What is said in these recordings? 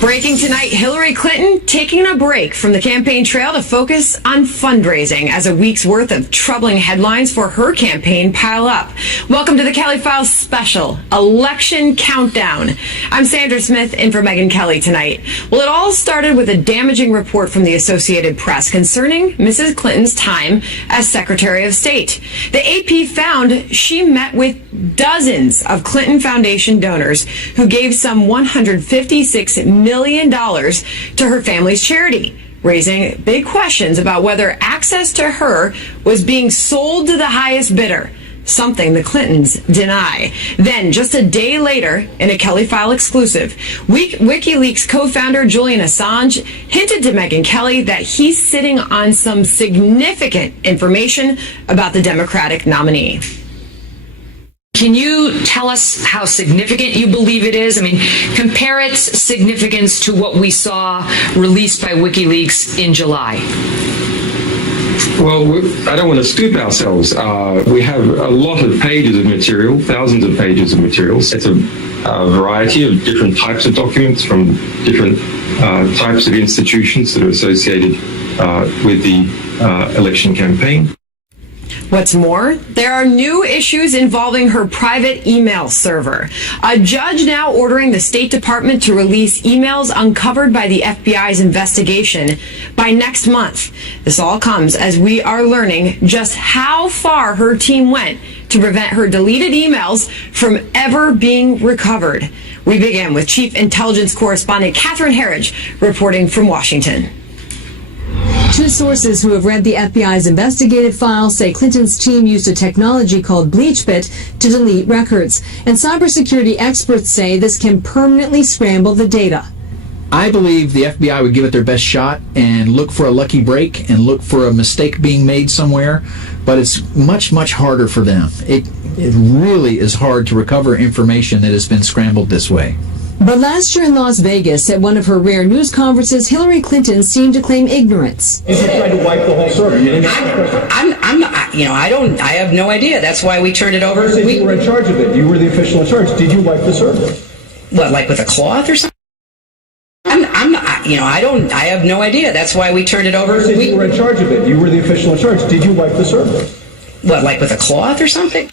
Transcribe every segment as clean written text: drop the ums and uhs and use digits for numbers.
Breaking tonight, Hillary Clinton taking a break from the campaign trail to focus on fundraising as a week's worth of troubling headlines for her campaign pile up. Welcome to the Kelly Files special, Election Countdown. I'm Sandra Smith in for Megyn Kelly tonight. Well, it all started with a damaging report from the Associated Press concerning Mrs. Clinton's time as Secretary of State. The AP found she met with dozens of Clinton Foundation donors who gave some $156 million to her family's charity, raising big questions about whether access to her was being sold to the highest bidder, something the Clintons deny. Then, just a day later, in a Kelly File exclusive, WikiLeaks co-founder Julian Assange hinted to Megyn Kelly that he's sitting on some significant information about the Democratic nominee. Can you tell us how significant you believe it is? I mean, compare its significance to what we saw released by WikiLeaks in July. Well, I don't want to scoop ourselves. We have a lot of pages of material, thousands of pages of materials. It's a variety of different types of documents from different types of institutions that are associated with the election campaign. What's more, there are new issues involving her private email server. A judge now ordering the State Department to release emails uncovered by the FBI's investigation by next month. This all comes as we are learning just how far her team went to prevent her deleted emails from ever being recovered. We begin with Chief Intelligence Correspondent Catherine Herridge reporting from Washington. Two sources who have read the FBI's investigative files say Clinton's team used a technology called BleachBit to delete records. And cybersecurity experts say this can permanently scramble the data. I believe the FBI would give it their best shot and look for a lucky break and look for a mistake being made somewhere, but it's much, much harder for them. It really is hard to recover information that has been scrambled this way. But last year in Las Vegas, at one of her rare news conferences, Hillary Clinton seemed to claim ignorance. You tried to wipe the whole server. You didn't I have no idea. That's why we turned it over. You said you were in charge of it. You were the official in charge. Did you wipe the server? What, like with a cloth or something? I have no idea. That's why we turned it over. You said you were in charge of it. You were the official in charge. Did you wipe the server? What, like with a cloth or something?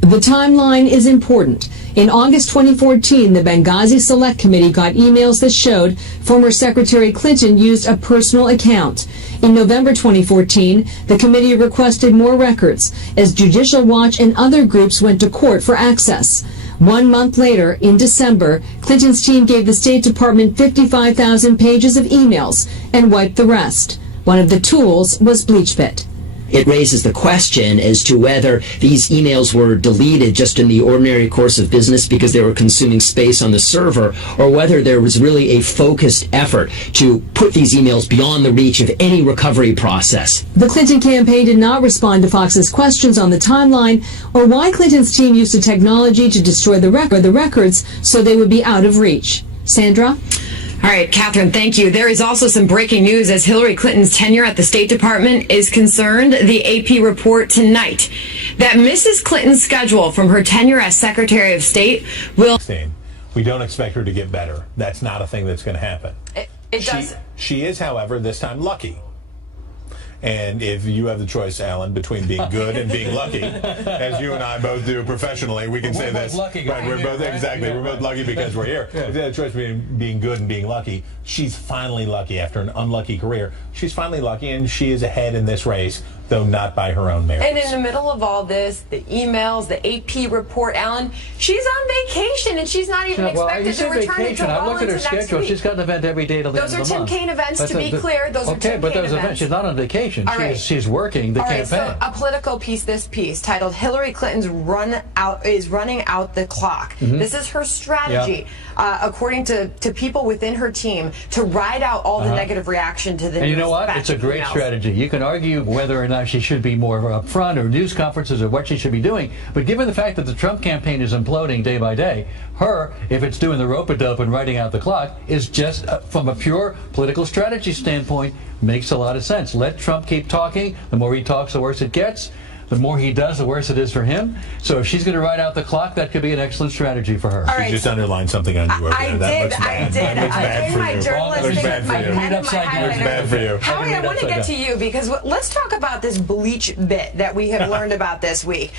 The timeline is important. In August 2014, the Benghazi Select Committee got emails that showed former Secretary Clinton used a personal account. In November 2014, the committee requested more records as Judicial Watch and other groups went to court for access. 1 month later, in December, Clinton's team gave the State Department 55,000 pages of emails and wiped the rest. One of the tools was BleachBit. It raises the question as to whether these emails were deleted just in the ordinary course of business because they were consuming space on the server, or whether there was really a focused effort to put these emails beyond the reach of any recovery process. The Clinton campaign did not respond to Fox's questions on the timeline or why Clinton's team used the technology to destroy the records so they would be out of reach. Sandra? All right, Catherine, thank you. There is also some breaking news as Hillary Clinton's tenure at the State Department is concerned. The AP report tonight that Mrs. Clinton's schedule from her tenure as Secretary of State will... We don't expect her to get better. That's not a thing that's going to happen. She is, however, this time lucky. And if you have the choice, Alan, between being good and being lucky, as you and I both do professionally, we can say this. Right, we're both we're both lucky because we're here. If you have the choice between being good and being lucky, she's finally lucky after an unlucky career. She's finally lucky, and she is ahead in this race, though not by her own merits. And in the middle of all this, the emails, the AP report, Alan, she's on vacation, and she's not even expected to return until well into next week. She's got an event every day till the end of the month. Those are Tim Kaine events, to be clear. Those are Tim Kaine but those events. She's not on vacation. Right. She's working the campaign. So a political piece, this piece, titled Hillary Clinton's running out the clock. Mm-hmm. This is her strategy, according to people within her team, to ride out all the negative reaction to the And you know what? It's a great strategy. You can argue whether or not she should be more upfront or news conferences or what she should be doing, but given the fact that the Trump campaign is imploding day by day, her, if it's doing the rope-a-dope and riding out the clock, is just, from a pure political strategy standpoint, makes a lot of sense. Let Trump keep talking. The more he talks, the worse it gets. the more he does, the worse it is for him. So if she's going to ride out the clock, that could be an excellent strategy for her. You just underlined something on you over there. That looks bad. I did. That looks bad for my you. journalistic, Looks bad my for you. pen and my Looks highlighter. bad for you. Howie, I want to get to you because let's talk about this bleach bit that we have learned about this week.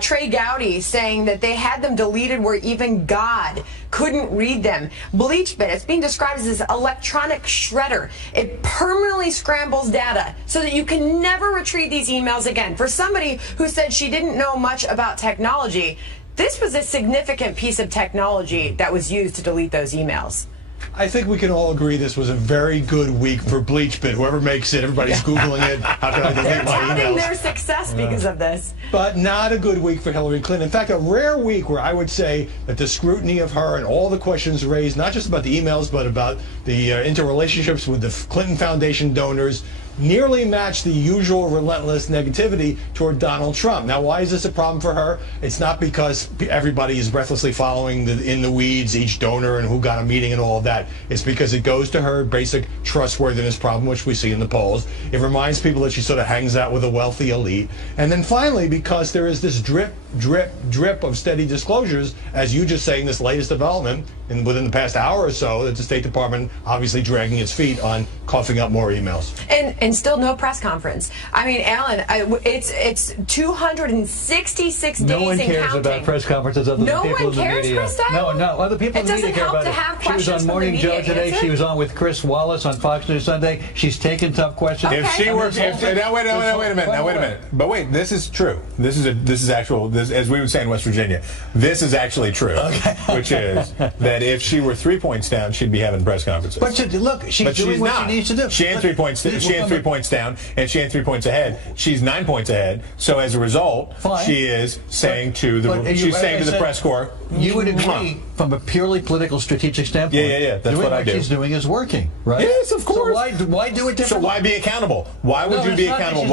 Trey Gowdy saying that they had them deleted where even God couldn't read them. Bleach bit, it's being described as this electronic shredder. It permanently scrambles data so that you can never retrieve these emails again. For somebody who said she didn't know much about technology, this was a significant piece of technology that was used to delete those emails. I think we can all agree this was a very good week for BleachBit. Whoever makes it, everybody's Googling it. How can I delete my emails? They're touting their success because of this. But not a good week for Hillary Clinton. In fact, a rare week where I would say that the scrutiny of her and all the questions raised, not just about the emails, but about the interrelationships with the Clinton Foundation donors, nearly matched the usual relentless negativity toward Donald Trump. Now, why is this a problem for her? It's not because everybody is breathlessly following in the weeds each donor and who got a meeting and all of that. It's because it goes to her basic trustworthiness problem, which we see in the polls. It reminds people that she sort of hangs out with a wealthy elite. And then finally, because there is this drip, drip, drip of steady disclosures, as you just saying, this latest development within the past hour or so, that the State Department obviously dragging its feet on coughing up more emails. And still no press conference. I mean, Alan, it's 266 days No one and cares counting. about press conferences other than people in the media. No, other people in the media care about it. She was on Morning Joe today. She was on with Chris Wallace on Fox News Sunday. She's taken tough questions. If she were, now wait a minute. But wait, this is true. This is actual. As we would say in West Virginia, this is actually true. Okay. Which is that if she were 3 points down, she'd be having press conferences. But look, she's doing what she needs to do. She had 3 points. She had 3 points down, and she had 3 points ahead. She's 9 points ahead. So as a result, she is saying to the press corps. You would agree, from a purely political strategic standpoint, yeah. That's what I do. What she's doing is working, right? Yes, of course. So why do it differently? So why be accountable? Why would you be accountable?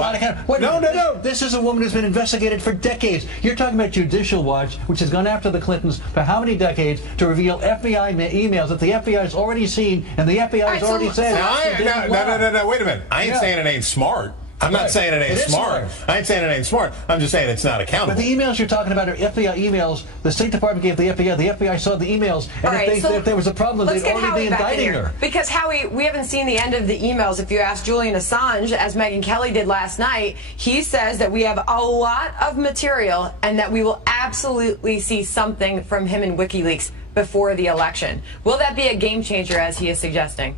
No. This is a woman who's been investigated for decades. You're talking about Judicial Watch, which has gone after the Clintons for how many decades to reveal FBI emails that the FBI has already seen and the FBI has already said. No, wait a minute. I ain't saying it ain't smart. I'm not saying it ain't smart. I ain't saying it ain't smart. I'm just saying it's not accountable. But the emails you're talking about are FBI emails. The State Department gave the FBI. The FBI saw the emails. And if there was a problem, they'd already be indicting her. Because, Howie, we haven't seen the end of the emails. If you ask Julian Assange, as Megyn Kelly did last night, he says that we have a lot of material and that we will absolutely see something from him in WikiLeaks before the election. Will that be a game changer, as he is suggesting?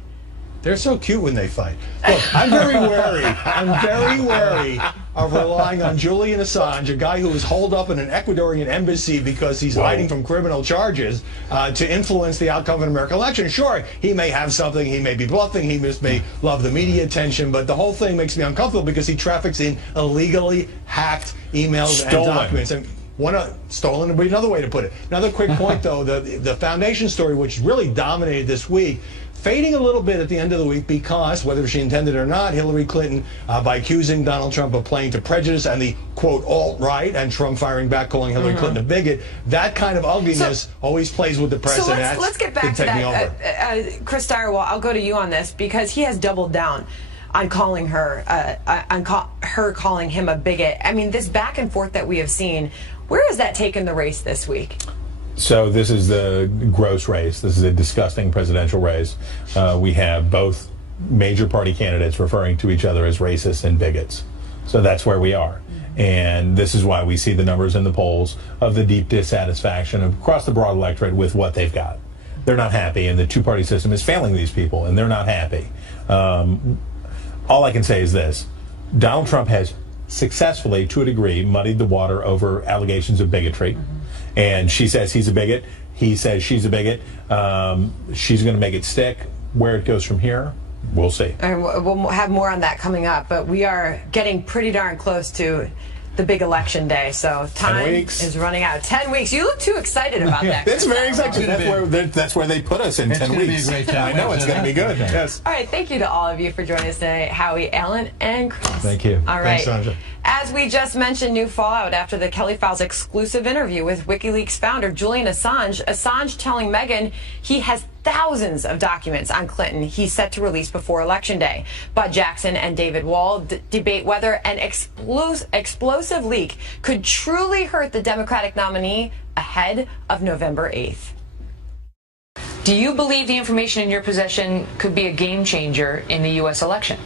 They're so cute when they fight. Look, I'm very wary of relying on Julian Assange, a guy who was holed up in an Ecuadorian embassy because he's hiding from criminal charges, to influence the outcome of an American election. Sure, he may have something, he may be bluffing, he just may love the media attention, but the whole thing makes me uncomfortable because he traffics in illegally hacked emails and documents. And stolen would be another way to put it. Another quick point, though, the foundation story, which really dominated this week, fading a little bit at the end of the week because, whether she intended it or not, Hillary Clinton, by accusing Donald Trump of playing to prejudice and the, quote, alt-right, and Trump firing back, calling Hillary Clinton a bigot, that kind of ugliness always plays with the press. So let's get back to that. Chris Stirewalt, I'll go to you on this because he has doubled down on calling her, calling him a bigot. I mean, this back and forth that we have seen, where has that taken the race this week? So this is the gross race. This is a disgusting presidential race. We have both major party candidates referring to each other as racists and bigots. So that's where we are. And this is why we see the numbers in the polls of the deep dissatisfaction across the broad electorate with what they've got. They're not happy, and the two-party system is failing these people, and they're not happy. All I can say is this. Donald Trump has successfully, to a degree, muddied the water over allegations of bigotry. And she says he's a bigot. He says she's a bigot. She's going to make it stick. Where it goes from here, we'll see. And we'll have more on that coming up. But we are getting pretty darn close to the big election day. So time is running out. 10 weeks. You look too excited about that. That's very exciting. That's where they put us in 10 weeks. Be a great time. I know it's going to be good. Yes. All right. Thank you to all of you for joining us today. Howie, Alan, and Chris. Thank you. All right. Thanks, Sandra. As we just mentioned, new fallout after the Kelly Files exclusive interview with WikiLeaks founder Julian Assange. Assange telling Megyn he has thousands of documents on Clinton he's set to release before Election Day. Bud Jackson and David Wall debate whether an explosive leak could truly hurt the Democratic nominee ahead of November 8th. Do you believe the information in your possession could be a game changer in the U.S. election?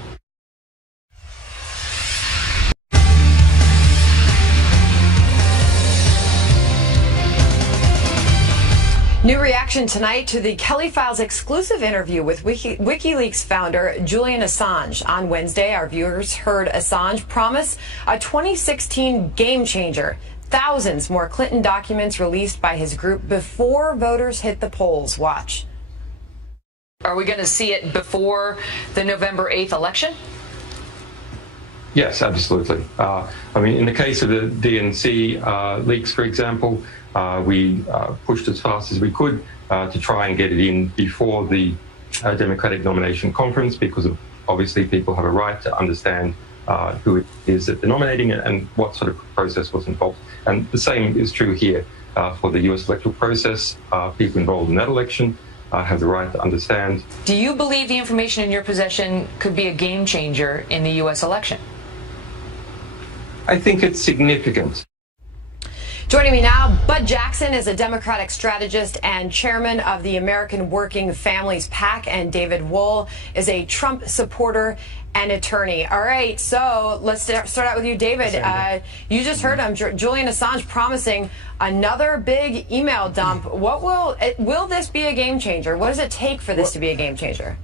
New reaction tonight to the Kelly Files exclusive interview with WikiLeaks founder Julian Assange. On Wednesday, our viewers heard Assange promise a 2016 game changer. Thousands more Clinton documents released by his group before voters hit the polls. Watch. Are we going to see it before the November 8th election? Yes, absolutely. I mean, in the case of the DNC leaks, for example, we pushed as fast as we could to try and get it in before the Democratic nomination conference, because obviously people have a right to understand who it is that they're nominating and what sort of process was involved. And the same is true here for the U.S. electoral process. People involved in that election have the right to understand. Do you believe the information in your possession could be a game changer in the U.S. election? I think it's significant. Joining me now, Bud Jackson is a Democratic strategist and chairman of the American Working Families PAC, and David Wohl is a Trump supporter and attorney. All right, so let's start out with you, David. You just heard him, Julian Assange promising another big email dump. Will this be a game changer? What does it take for this to be a game changer?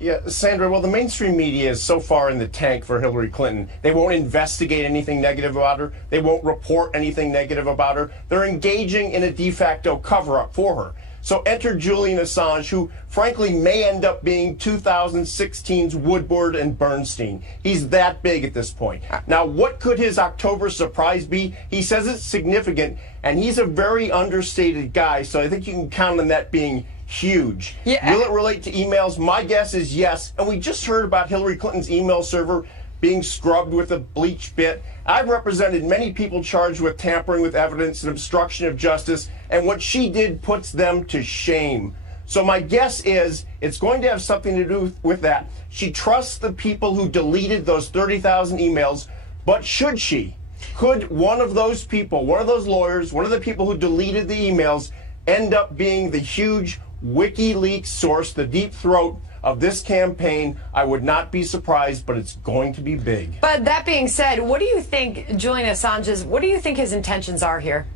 Yeah, Sandra, well, the mainstream media is so far in the tank for Hillary Clinton. They won't investigate anything negative about her. They won't report anything negative about her. They're engaging in a de facto cover-up for her. So enter Julian Assange, who frankly may end up being 2016's Woodward and Bernstein. He's that big at this point. Now, what could his October surprise be? He says it's significant, and he's a very understated guy, so I think you can count on that being huge. Yeah. Will it relate to emails? My guess is yes. And we just heard about Hillary Clinton's email server being scrubbed with a bleach bit. I've represented many people charged with tampering with evidence and obstruction of justice, and what she did puts them to shame. So my guess is it's going to have something to do with that. She trusts the people who deleted those 30,000 emails, but should she? Could one of those people, one of those lawyers, one of the people who deleted the emails end up being the huge WikiLeaks source, the deep throat of this campaign? I would not be surprised, but it's going to be big. But that being said, what do you think Julian Assange's, what do you think his intentions are here?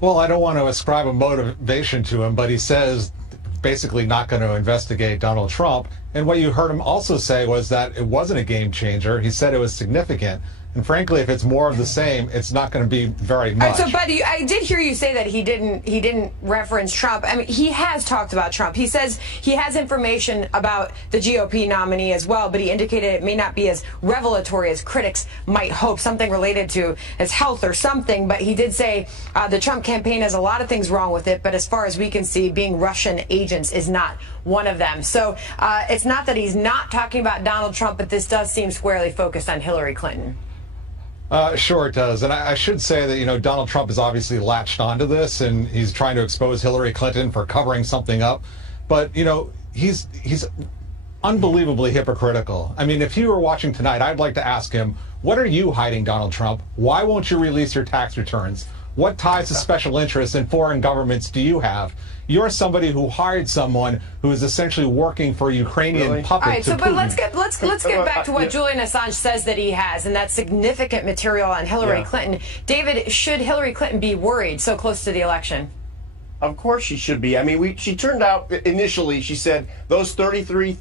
Well, I don't want to ascribe a motivation to him, but he says basically not going to investigate Donald Trump. And what you heard him also say was that it wasn't a game changer. He said it was significant. And frankly, if it's more of the same, it's not going to be very much. All right, so, Buddy, I did hear you say that he didn't reference Trump. I mean, he has talked about Trump. He says he has information about the GOP nominee as well, but he indicated it may not be as revelatory as critics might hope, something related to his health or something. But he did say the Trump campaign has a lot of things wrong with it, but as far as we can see, being Russian agents is not one of them. So it's not that he's not talking about Donald Trump, but this does seem squarely focused on Hillary Clinton. Sure it does. And I should say that, you know, Donald Trump has obviously latched onto this, and he's trying to expose Hillary Clinton for covering something up. But, you know, he's unbelievably hypocritical. I mean, if he were watching tonight, I'd like to ask him, what are you hiding, Donald Trump? Why won't you release your tax returns? What ties to special interests in foreign governments do you have? You're somebody who hired someone who is essentially working for a Ukrainian puppet. All right, so but let's get back to what Julian Assange says that he has, and that's significant material on Hillary Clinton. David, should Hillary Clinton be worried so close to the election? Of course she should be. I mean, she turned out initially, she said those 33,000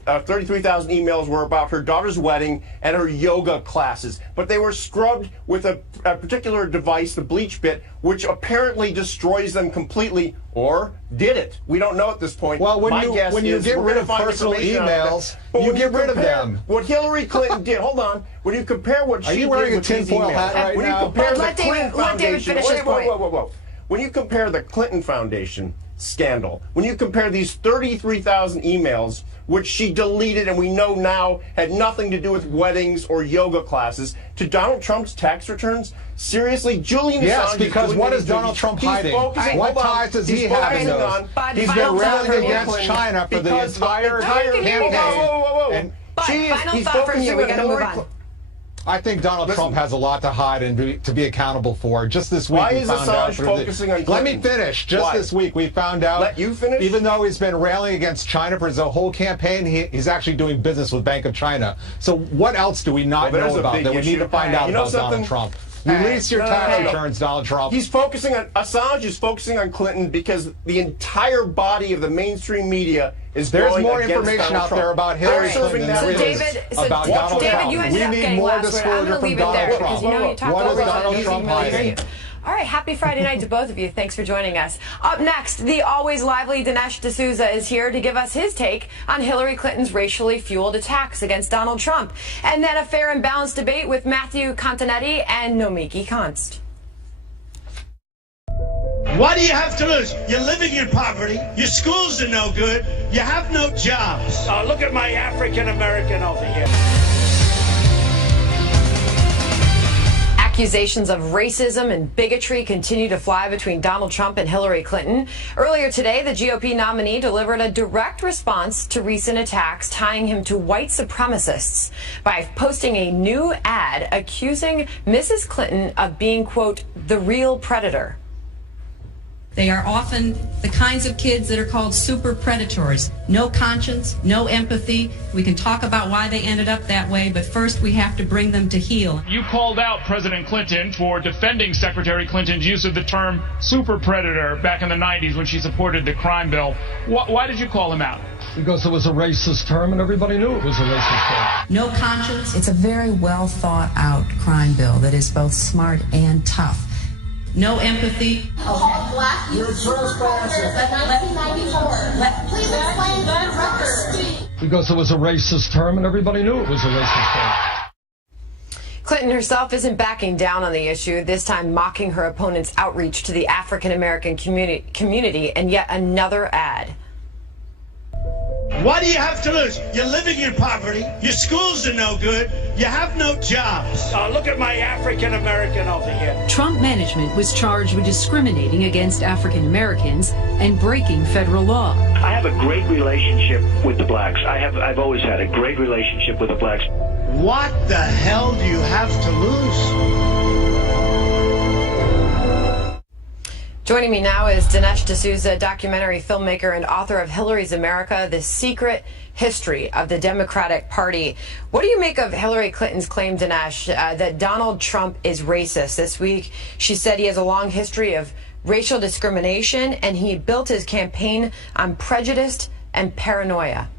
emails were about her daughter's wedding and her yoga classes. But they were scrubbed with a particular device, the bleach bit, which apparently destroys them completely. Or did it? We don't know at this point. Well, when you get rid of personal emails, you get rid of them. What Hillary Clinton did, hold on, when you compare what she did with these emails. Are you wearing a tinfoil hat right now? Let David finish his point. Whoa. When you compare the Clinton Foundation scandal. When you compare these 33,000 emails, which she deleted and we know now had nothing to do with weddings or yoga classes, to Donald Trump's tax returns, seriously, Julian Assange. Yes, because what is Donald Trump hiding? What ties does he have in those? He's been railing against China for the entire campaign. And final thought from you. We got to move on. I think Donald Trump has a lot to hide and to be accountable for. Just this week, why is Assange focusing on Clinton? Let me finish. Just this week, we found out. Let you finish? Even though he's been railing against China for his whole campaign, he's actually doing business with Bank of China. So what else do we not know about that we need to find out about Donald Trump? Release your tax returns, Donald Trump. Assange is focusing on Clinton because the entire body of the mainstream media is There's more information out there about Hillary Clinton than there is about Donald Trump. We need more disclosure from Donald Trump. What is Donald Trump hiding? All right, happy Friday night to both of you. Thanks for joining us. Up next, the always lively Dinesh D'Souza is here to give us his take on Hillary Clinton's racially fueled attacks against Donald Trump. And then a fair and balanced debate with Matthew Continetti and Nomiki Konst. What do you have to lose? You're living in poverty. Your schools are no good. You have no jobs. Look at my African American over here. Accusations of racism and bigotry continue to fly between Donald Trump and Hillary Clinton. Earlier today, the GOP nominee delivered a direct response to recent attacks tying him to white supremacists by posting a new ad accusing Mrs. Clinton of being, quote, the real predator. They are often the kinds of kids that are called super predators. No conscience, no empathy. We can talk about why they ended up that way, but first we have to bring them to heel. You called out President Clinton for defending Secretary Clinton's use of the term super predator back in the 90s when she supported the crime bill. Why did you call him out? Because it was a racist term and everybody knew it was a racist term. No conscience. It's a very well thought out crime bill that is both smart and tough. No empathy. Black youth superpredators in 1994. Please explain the record. Because it was a racist term and everybody knew it was a racist term. Clinton herself isn't backing down on the issue, this time mocking her opponent's outreach to the African American community and yet another ad. What do you have to lose? You're living in poverty. Your schools are no good. You have no jobs. Look at my African American over here. Trump management was charged with discriminating against African Americans and breaking federal law. I have a great relationship with the blacks. I've always had a great relationship with the blacks. What the hell do you have to lose? Joining me now is Dinesh D'Souza, documentary filmmaker and author of Hillary's America, The Secret History of the Democratic Party. What do you make of Hillary Clinton's claim, Dinesh, that Donald Trump is racist? This week, she said he has a long history of racial discrimination and he built his campaign on prejudice and paranoia.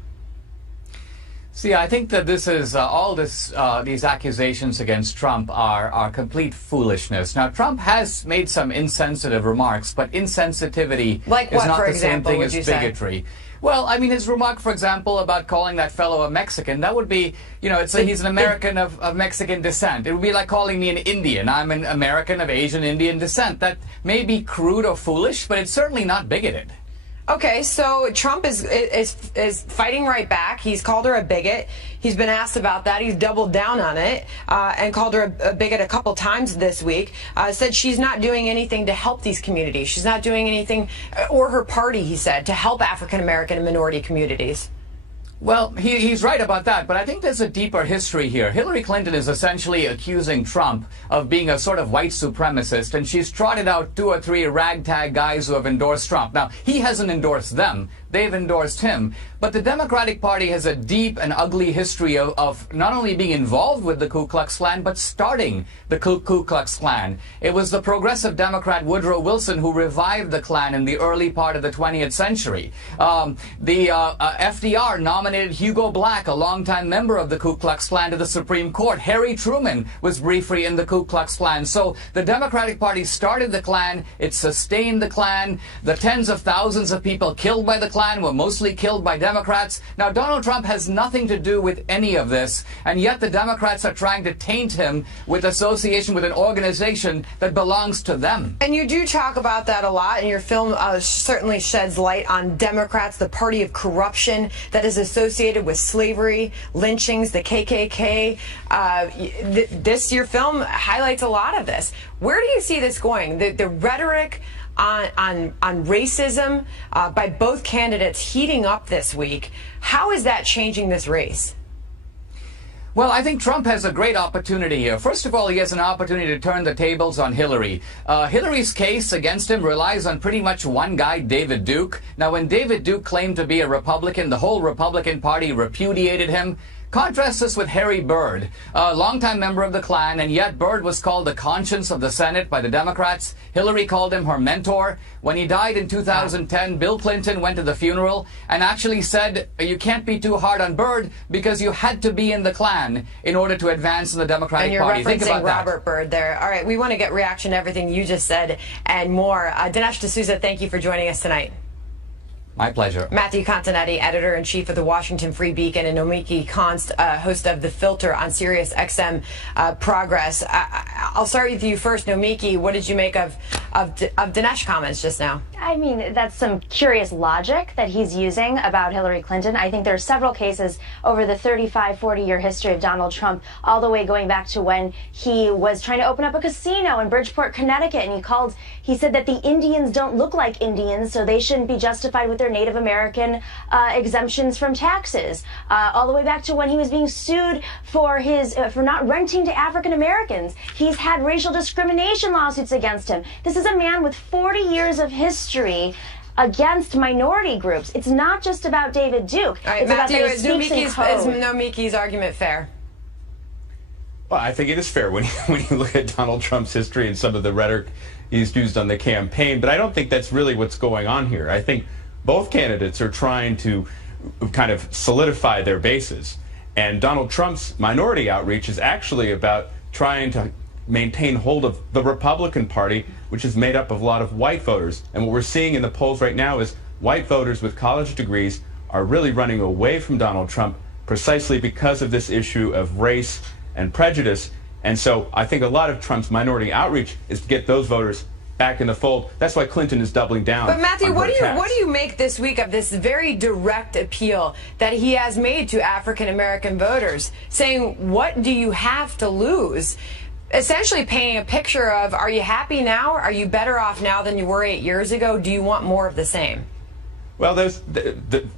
See, I think that this is these accusations against Trump are complete foolishness. Now, Trump has made some insensitive remarks, but insensitivity is not the same thing as bigotry. Well, I mean, his remark, for example, about calling that fellow a Mexican, that would be, you know, he's an American of Mexican descent. It would be like calling me an Indian. I'm an American of Asian Indian descent. That may be crude or foolish, but it's certainly not bigoted. Okay, so Trump is fighting right back. He's called her a bigot. He's been asked about that. He's doubled down on it and called her a bigot a couple times this week. Said she's not doing anything to help these communities. She's not doing anything, or her party, he said, to help African American and minority communities. Well, he's right about that, but I think there's a deeper history here. Hillary Clinton is essentially accusing Trump of being a sort of white supremacist, and she's trotted out 2 or 3 ragtag guys who have endorsed Trump. Now, he hasn't endorsed them. They've endorsed him. But the Democratic Party has a deep and ugly history of not only being involved with the Ku Klux Klan, but starting the Ku Klux Klan. It was the progressive Democrat Woodrow Wilson who revived the Klan in the early part of the 20th century. FDR nominated Hugo Black, a longtime member of the Ku Klux Klan, to the Supreme Court. Harry Truman was briefly in the Ku Klux Klan. So the Democratic Party started the Klan. It sustained the Klan. The tens of thousands of people killed by the Klan Klan were mostly killed by Democrats. Now, Donald Trump has nothing to do with any of this, and yet the Democrats are trying to taint him with association with an organization that belongs to them. And you do talk about that a lot, and your film certainly sheds light on Democrats, the party of corruption that is associated with slavery, lynchings, the KKK. Your film highlights a lot of this. Where do you see this going? The rhetoric on racism by both candidates heating up this week. How is that changing this race? Well, I think Trump has a great opportunity here. First of all, he has an opportunity to turn the tables on Hillary. Hillary's case against him relies on pretty much one guy, David Duke. Now, when David Duke claimed to be a Republican, the whole Republican Party repudiated him. Contrast this with Harry Byrd, a longtime member of the Klan, and yet Byrd was called the conscience of the Senate by the Democrats. Hillary called him her mentor. When he died in 2010, Bill Clinton went to the funeral and actually said, you can't be too hard on Byrd because you had to be in the Klan in order to advance in the Democratic Party. And you're referencing Robert Byrd there. All right, we want to get reaction to everything you just said and more. Dinesh D'Souza, thank you for joining us tonight. My pleasure. Matthew Continetti, editor-in-chief of the Washington Free Beacon, and Nomiki Konst, host of The Filter on Sirius XM Progress. I'll start with you first, Nomiki. What did you make of Dinesh's comments just now? I mean, that's some curious logic that he's using about Hillary Clinton. I think there are several cases over the 35, 40-year history of Donald Trump, all the way going back to when he was trying to open up a casino in Bridgeport, Connecticut, and he said that the Indians don't look like Indians, so they shouldn't be justified with their Native American exemptions from taxes. All the way back to when he was being sued for not renting to African Americans. He's had racial discrimination lawsuits against him. This is a man with 40 years of history against minority groups. It's not just about David Duke. All right, it's Matthew, about that he speaks in code. Is Nomiki's argument fair? Well, I think it is fair when you look at Donald Trump's history and some of the rhetoric he's used on the campaign, but I don't think that's really what's going on here. I think both candidates are trying to kind of solidify their bases, and Donald Trump's minority outreach is actually about trying to maintain hold of the Republican Party, which is made up of a lot of white voters. And what we're seeing in the polls right now is white voters with college degrees are really running away from Donald Trump precisely because of this issue of race and prejudice. And so I think a lot of Trump's minority outreach is to get those voters back in the fold. That's why Clinton is doubling down. But Matthew, what do you make this week of this very direct appeal that he has made to African American voters, saying, what do you have to lose? Essentially painting a picture of, are you happy now? Are you better off now than you were 8 years ago? Do you want more of the same? Well,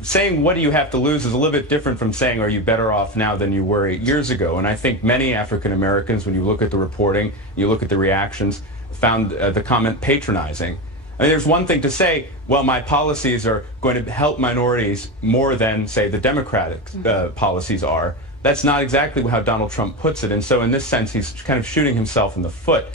saying what do you have to lose is a little bit different from saying are you better off now than you were 8 years ago. And I think many African Americans, when you look at the reporting, you look at the reactions, found the comment patronizing. I mean, there's one thing to say, well, my policies are going to help minorities more than, say, the Democratic policies are. That's not exactly how Donald Trump puts it. And so in this sense, he's kind of shooting himself in the foot.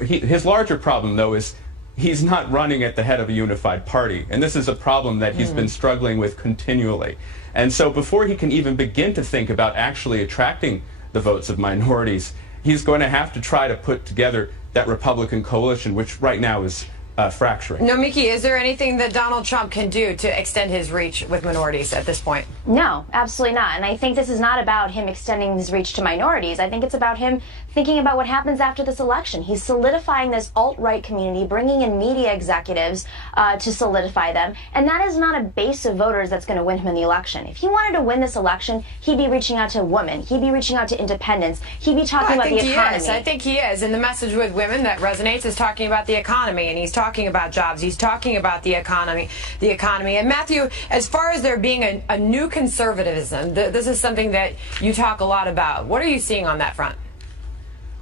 His larger problem, though, is he's not running at the head of a unified party. And this is a problem that he's been struggling with continually. And so before he can even begin to think about actually attracting the votes of minorities, he's going to have to try to put together that Republican coalition, which right now is fracturing. Nomiki, is there anything that Donald Trump can do to extend his reach with minorities at this point? No, absolutely not. And I think this is not about him extending his reach to minorities. I think it's about him thinking about what happens after this election. He's solidifying this alt-right community, bringing in media executives to solidify them. And that is not a base of voters that's going to win him in the election. If he wanted to win this election, he'd be reaching out to women. He'd be reaching out to independents. He'd be talking about the economy. I think he is. And the message with women that resonates is talking about the economy. And he's talking about jobs. He's talking about the economy. And Matthew, as far as there being a new conservatism, this is something that you talk a lot about. What are you seeing on that front?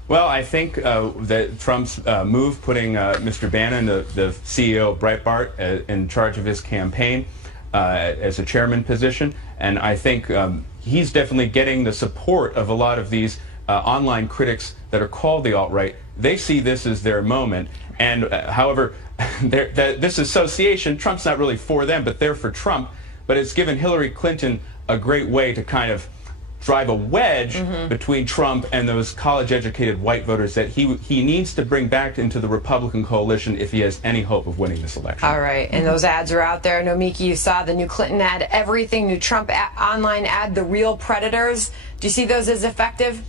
Well, I think that Trump's move putting Mr. Bannon, the CEO of Breitbart, in charge of his campaign as a chairman position, and I think he's definitely getting the support of a lot of these online critics that are called the alt-right. They see this as their moment, and however, this association, Trump's not really for them, but they're for Trump, but it's given Hillary Clinton a great way to kind of drive a wedge between Trump and those college-educated white voters that he needs to bring back into the Republican coalition if he has any hope of winning this election. All right, and those ads are out there. Nomiki, you saw the new Clinton ad, everything, new Trump online ad, the real predators. Do you see those as effective?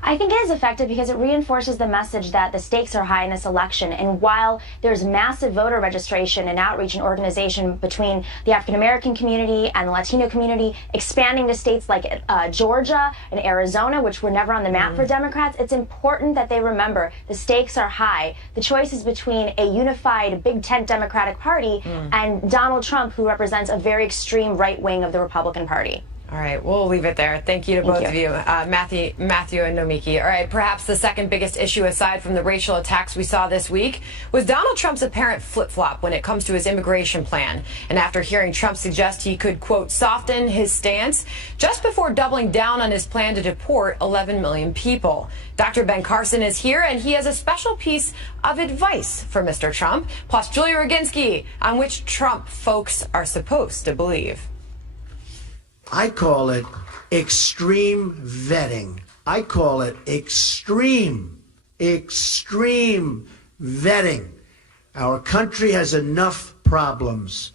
I think it is effective because it reinforces the message that the stakes are high in this election. And while there's massive voter registration and outreach and organization between the African-American community and the Latino community, expanding to states like Georgia and Arizona, which were never on the map for Democrats, it's important that they remember the stakes are high. The choice is between a unified Big Tent Democratic Party and Donald Trump, who represents a very extreme right wing of the Republican Party. All right, we'll leave it there. Thank you to both of you, Matthew and Nomiki. All right, perhaps the second biggest issue aside from the racial attacks we saw this week was Donald Trump's apparent flip-flop when it comes to his immigration plan. And after hearing Trump suggest he could, quote, soften his stance just before doubling down on his plan to deport 11 million people. Dr. Ben Carson is here, and he has a special piece of advice for Mr. Trump, plus Julia Roginski on which Trump folks are supposed to believe. I call it extreme vetting. I call it extreme vetting. Our country has enough problems.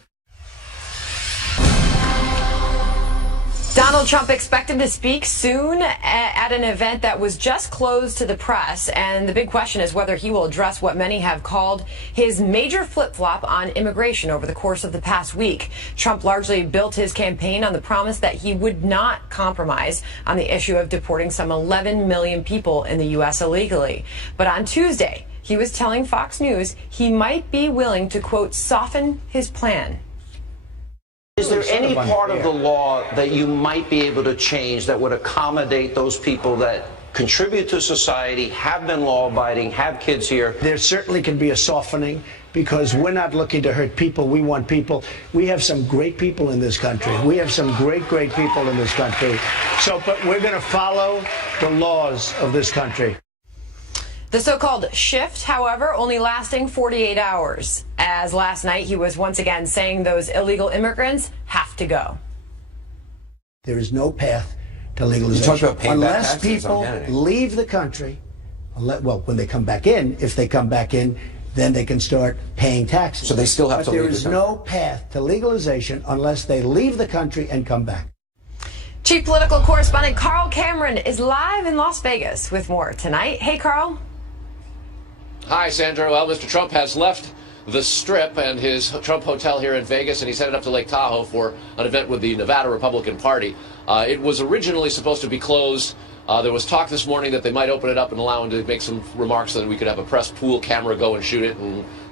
Donald Trump expected to speak soon at an event that was just closed to the press, and the big question is whether he will address what many have called his major flip-flop on immigration over the course of the past week. Trump largely built his campaign on the promise that he would not compromise on the issue of deporting some 11 million people in the U.S. illegally. But on Tuesday, he was telling Fox News he might be willing to, quote, soften his plan. Is there any part of the law that you might be able to change that would accommodate those people that contribute to society, have been law-abiding, have kids here? There certainly can be a softening because we're not looking to hurt people. We want people. We have some great people in this country. We have some great people in this country. But we're going to follow the laws of this country. The so-called shift, however, only lasting 48 hours, as last night he was once again saying those illegal immigrants have to go. There is no path to legalization unless people leave the country. Well, when they come back in, if they come back in, then they can start paying taxes. So they still have to leave the country. But there is no path to legalization unless they leave the country and come back. Chief political correspondent Carl Cameron is live in Las Vegas with more tonight. Hey, Carl. Hi, Sandra. Well, Mr. Trump has left the Strip and his Trump Hotel here in Vegas, and he's headed up to Lake Tahoe for an event with the Nevada Republican Party. It was originally supposed to be closed. There was talk this morning that they might open it up and allow him to make some remarks so that we could have a press pool camera go and shoot it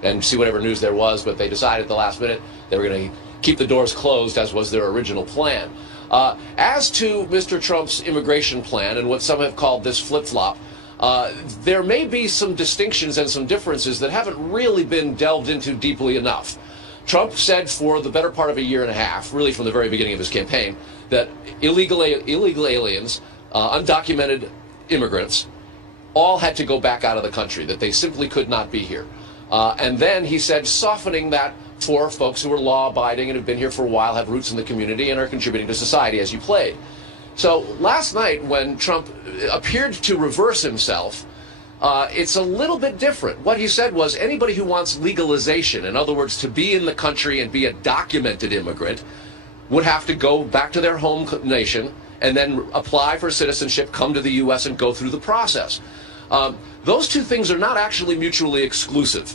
and see whatever news there was, but they decided at the last minute they were going to keep the doors closed, as was their original plan. As to Mr. Trump's immigration plan and what some have called this flip-flop, there may be some distinctions and some differences that haven't really been delved into deeply enough. Trump said for the better part of a year and a half, really from the very beginning of his campaign, that illegal aliens, undocumented immigrants, all had to go back out of the country, that they simply could not be here. And then he said softening that for folks who are law-abiding and have been here for a while, have roots in the community, and are contributing to society, as you played. So last night, when Trump appeared to reverse himself, it's a little bit different. What he said was anybody who wants legalization, in other words, to be in the country and be a documented immigrant, would have to go back to their home nation and then apply for citizenship, come to the U.S., and go through the process. Those two things are not actually mutually exclusive.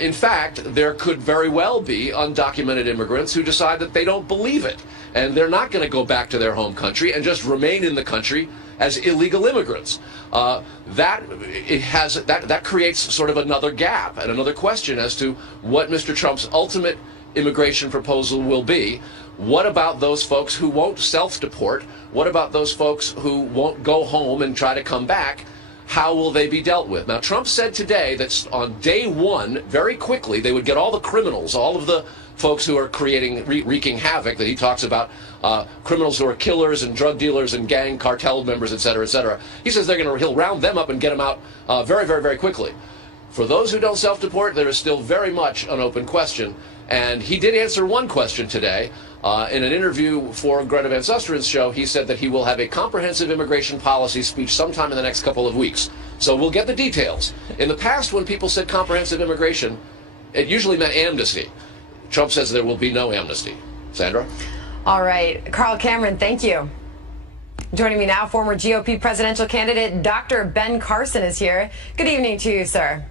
In fact, there could very well be undocumented immigrants who decide that they don't believe it, and they're not going to go back to their home country and just remain in the country as illegal immigrants. That creates sort of another gap and another question as to what Mr. Trump's ultimate immigration proposal will be. What about those folks who won't self-deport? What about those folks who won't go home and try to come back? How will they be dealt with? Now, Trump said today that on day one, very quickly, they would get all the criminals, all of the folks who are wreaking havoc that he talks about, criminals who are killers and drug dealers and gang cartel members, et cetera, et cetera. He says he'll round them up and get them out very, very, very quickly. For those who don't self-deport, there is still very much an open question And he did answer one question today. In an interview for Greta Van Susteren's show, he said that he will have a comprehensive immigration policy speech sometime in the next couple of weeks. So we'll get the details. In the past, when people said comprehensive immigration, it usually meant amnesty. Trump says there will be no amnesty. Sandra? All right. Carl Cameron, thank you. Joining me now, former GOP presidential candidate Dr. Ben Carson is here. Good evening to you, sir.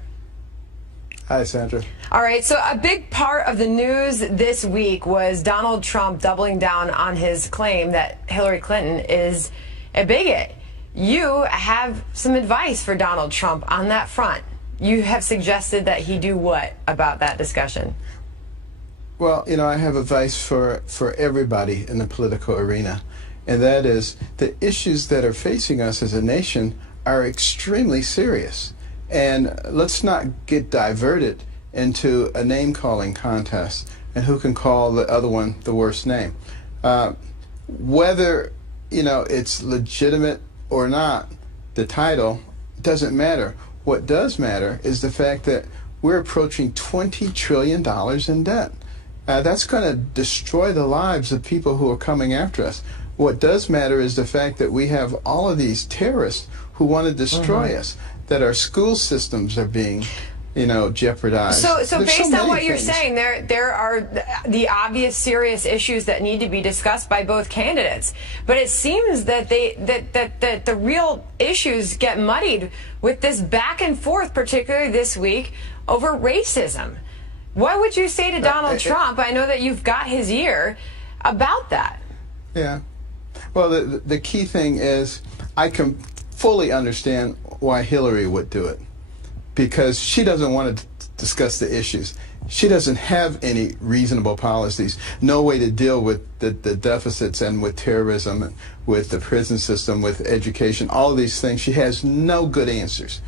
Hi, Sandra. All right, so a big part of the news this week was Donald Trump doubling down on his claim that Hillary Clinton is a bigot. You have some advice for Donald Trump on that front. You have suggested that he do what about that discussion? Well, you know, I have advice for everybody in the political arena, and that is the issues that are facing us as a nation are extremely serious. And let's not get diverted into a name-calling contest and who can call the other one the worst name. Whether, you know, it's legitimate or not, the title doesn't matter. What does matter is the fact that we're approaching $20 trillion in debt. That's going to destroy the lives of people who are coming after us. What does matter is the fact that we have all of these terrorists who want to destroy us, that our school systems are being, you know, jeopardized. So based on what you're things. saying, there are the obvious serious issues that need to be discussed by both candidates. But it seems that that the real issues get muddied with this back and forth, particularly this week, over racism. What would you say to Donald Trump? I know that you've got his ear about that. Yeah. Well, the key thing is I can fully understand why Hillary would do it, because she doesn't want to discuss the issues. She doesn't have any reasonable policies, no way to deal with the deficits and with terrorism and with the prison system, with education, all of these things. She has no good answers.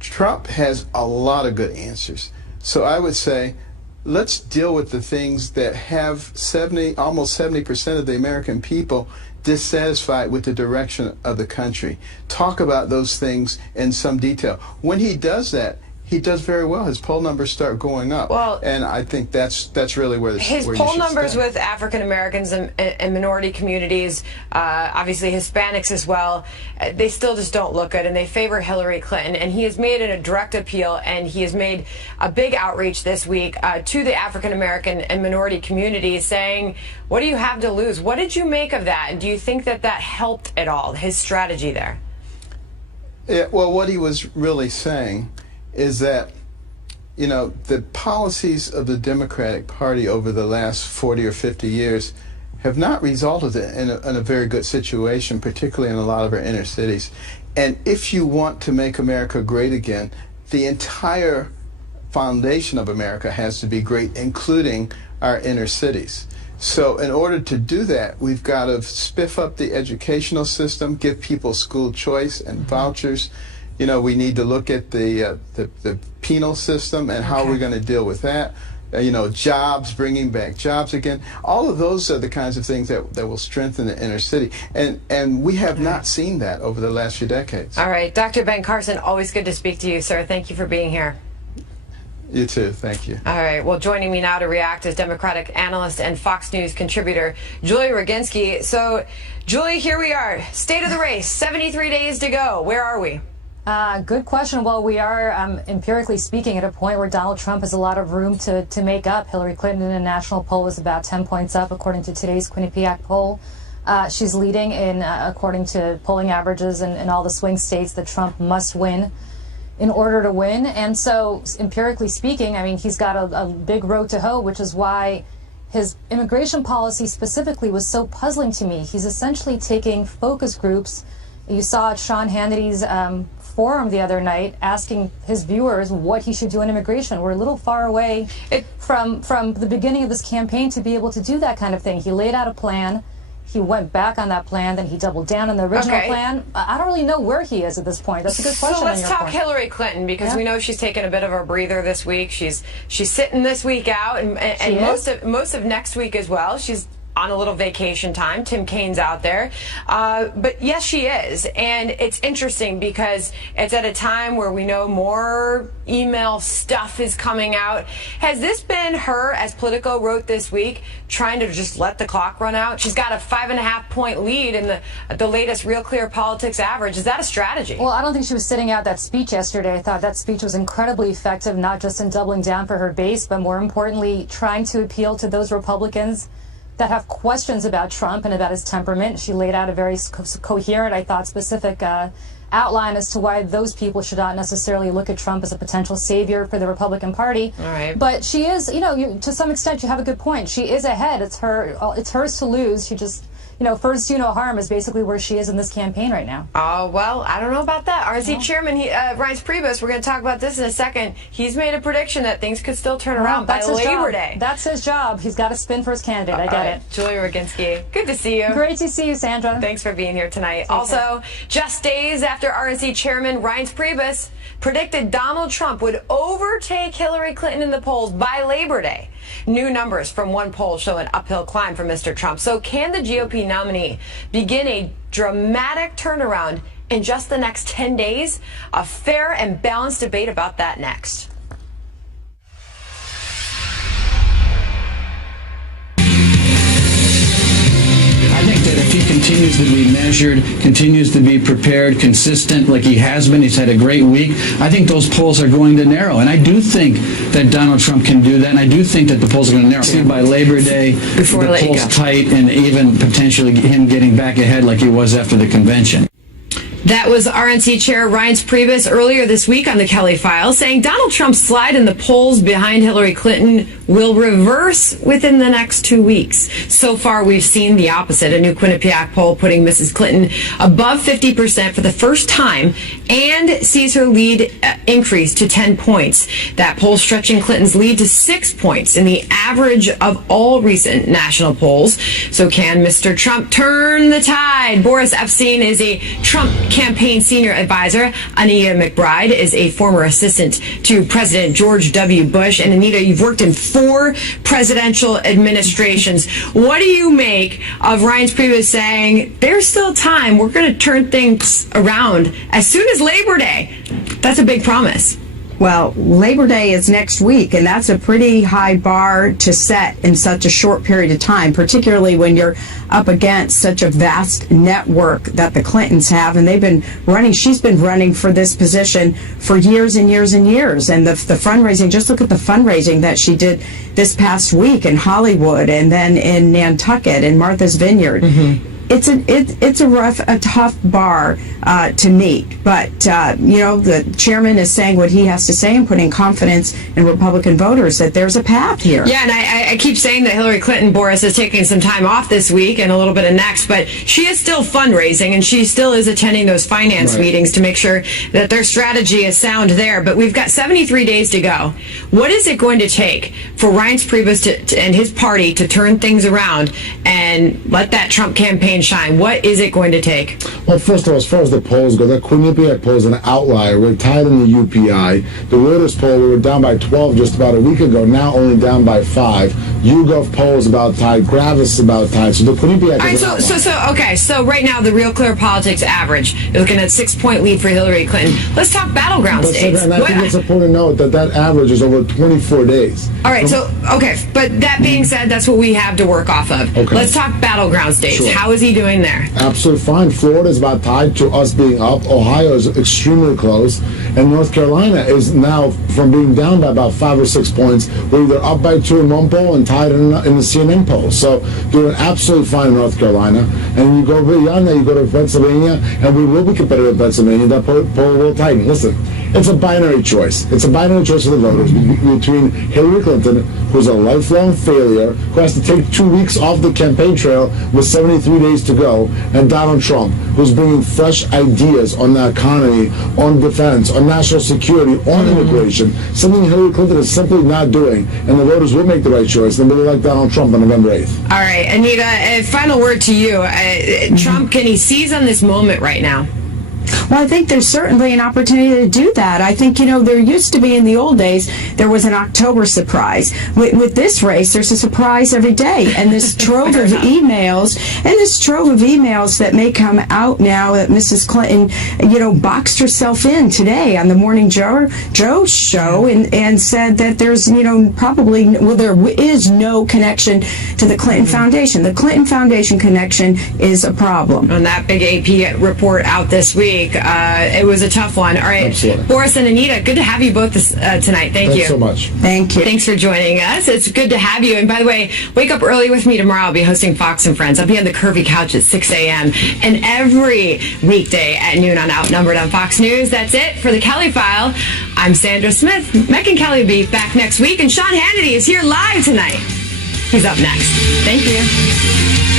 Trump has a lot of good answers. So I would say, let's deal with the things that have almost 70% of the American people dissatisfied with the direction of the country. Talk about those things in some detail. When he does that, he does very well. His poll numbers start going up. Well, and I think that's really where his where poll you should numbers stand. with African Americans and minority communities, obviously Hispanics as well, they still just don't look good, and they favor Hillary Clinton. And he has made a direct appeal, and he has made a big outreach this week to the African American and minority communities, saying, "What do you have to lose?" What did you make of that? And do you think that that helped at all, his strategy there? Yeah, well, what he was really saying is that, you know, the policies of the Democratic Party over the last 40 or 50 years have not resulted in a very good situation, particularly in a lot of our inner cities. And if you want to make America great again, the entire foundation of America has to be great, including our inner cities. So in order to do that, we've got to spiff up the educational system, give people school choice and vouchers. You know, we need to look at the penal system and how we're going to deal with that. You know, jobs, bringing back jobs again. All of those are the kinds of things that will strengthen the inner city. And we have not seen that over the last few decades. All right. Dr. Ben Carson, always good to speak to you, sir. Thank you for being here. You too. Thank you. All right. Well, joining me now to react is Democratic analyst and Fox News contributor Julia Roginski. So, Julie, here we are. State of the race. 73 days to go. Where are we? Good question. Well, we are, empirically speaking, at a point where Donald Trump has a lot of room to make up. Hillary Clinton in a national poll is about 10 points up, according to today's Quinnipiac poll. She's leading in, according to polling averages in all the swing states that Trump must win in order to win. And so, empirically speaking, I mean, he's got a big road to hoe, which is why his immigration policy specifically was so puzzling to me. He's essentially taking focus groups. You saw at Sean Hannity's forum the other night asking his viewers what he should do on immigration. We're a little far away from the beginning of this campaign to be able to do that kind of thing. He laid out a plan. He went back on that plan, then he doubled down on the original plan. I don't really know where he is at this point. That's a good question. So let's talk Hillary Clinton, because we know she's taken a bit of a breather this week. She's sitting this week out, and most of next week as well. She's on a little vacation time. Tim Kaine's out there. But yes, she is. And it's interesting because it's at a time where we know more email stuff is coming out. Has this been her, as Politico wrote this week, trying to just let the clock run out? She's got a 5.5-point lead in the latest Real Clear Politics average. Is that a strategy? Well, I don't think she was sitting out that speech yesterday. I thought that speech was incredibly effective, not just in doubling down for her base, but more importantly, trying to appeal to those Republicans that have questions about Trump and about his temperament. She laid out a very coherent, I thought, specific outline as to why those people should not necessarily look at Trump as a potential savior for the Republican Party. All right. But she is, to some extent, you have a good point. She is ahead. It's hers to lose. She just, first do no harm is basically where she is in this campaign right now. Oh, well, I don't know about that. RNC Chairman Reince Priebus, we're going to talk about this in a second. He's made a prediction that things could still turn around by Labor Day. That's his job. He's got to spin for his candidate. I get it. Julia Roginski, good to see you. Great to see you, Sandra. Thanks for being here tonight. Also, just days after RNC Chairman Reince Priebus predicted Donald Trump would overtake Hillary Clinton in the polls by Labor Day. New numbers from one poll show an uphill climb for Mr. Trump. So can the GOP nominee begin a dramatic turnaround in just the next 10 days? A fair and balanced debate about that next. I think that if he continues to be measured, continues to be prepared, consistent like he has been, he's had a great week, I think those polls are going to narrow. And I do think that Donald Trump can do that, and I do think that the polls are going to narrow. See, by Labor Day, the polls tight, and even potentially him getting back ahead like he was after the convention. That was RNC Chair Reince Priebus earlier this week on the Kelly Files, saying Donald Trump's slide in the polls behind Hillary Clinton will reverse within the next 2 weeks. So far, we've seen the opposite. A new Quinnipiac poll putting Mrs. Clinton above 50% for the first time and sees her lead increase to 10 points. That poll stretching Clinton's lead to 6 points in the average of all recent national polls. So can Mr. Trump turn the tide? Boris Epstein is a Trump campaign senior advisor. Anita McBride is a former assistant to President George W. Bush. And Anita, you've worked in 4 presidential administrations. What do you make of Reince Priebus saying there's still time, we're going to turn things around as soon as Labor Day? That's a big promise. Well, Labor Day is next week, and that's a pretty high bar to set in such a short period of time, particularly when you're up against such a vast network that the Clintons have. And they've been running, she's been running for this position for years and years and years. And the fundraising, just look at the fundraising that she did this past week in Hollywood and then in Nantucket and Martha's Vineyard. Mm-hmm. It's a tough bar to meet, but the chairman is saying what he has to say and putting confidence in Republican voters that there's a path here. Yeah, and I keep saying that Hillary Clinton, Boris, is taking some time off this week and a little bit of next, but she is still fundraising and she still is attending those finance meetings to make sure that their strategy is sound there. But we've got 73 days to go. What is it going to take for Reince Priebus and his party to turn things around and let that Trump campaign shine? What is it going to take? Well, first of all, as far as the polls go, that Quinnipiac poll is an outlier. We're tied in the UPI. The Reuters poll, we were down by 12 just about a week ago, now only down by 5. YouGov poll is about tied. Gravis is about tied. So the Quinnipiac is an outlier. So right now, the Real Clear Politics average, you're looking at 6-point lead for Hillary Clinton. Let's talk battleground states. And I think it's important to note that average is over 24 days. All right, but that being said, that's what we have to work off of. Okay. Let's talk battleground states. Sure. How is he doing there? Absolutely fine. Florida is about tied to us being up. Ohio is extremely close. And North Carolina is now, from being down by about 5 or 6 points, we're either up by 2 in one poll and tied in the CNN poll. So doing absolutely fine in North Carolina. And you go beyond that, you go to Pennsylvania, and we will be competitive in Pennsylvania. That poll will tighten. Listen, it's a binary choice. It's a binary choice for the voters between Hillary Clinton, who's a lifelong failure, who has to take 2 weeks off the campaign trail with 73 days to go, and Donald Trump, who's bringing fresh ideas on the economy, on defense, on national security, on immigration, something Hillary Clinton is simply not doing, and the voters will make the right choice, and they'll elect Donald Trump on November 8th. All right, Anita, final word to you. Trump, can he seize on this moment right now? Well, I think there's certainly an opportunity to do that. I think, there used to be in the old days, there was an October surprise. With this race, there's a surprise every day. And this trove of emails, that may come out now that Mrs. Clinton, boxed herself in today on the Morning Joe show and said that there's, there is no connection to the Clinton Foundation. The Clinton Foundation connection is a problem. On that big AP report out this week, it was a tough one. All right, Absolutely. Boris and Anita, good to have you both tonight. Thank you. Thanks so much. Thank you. Thanks for joining us. It's good to have you. And by the way, wake up early with me tomorrow. I'll be hosting Fox and Friends. I'll be on the curvy couch at 6 a.m. and every weekday at noon on Outnumbered on Fox News. That's it for the Kelly File. I'm Sandra Smith. Megyn Kelly will be back next week, and Sean Hannity is here live tonight. He's up next. Thank you.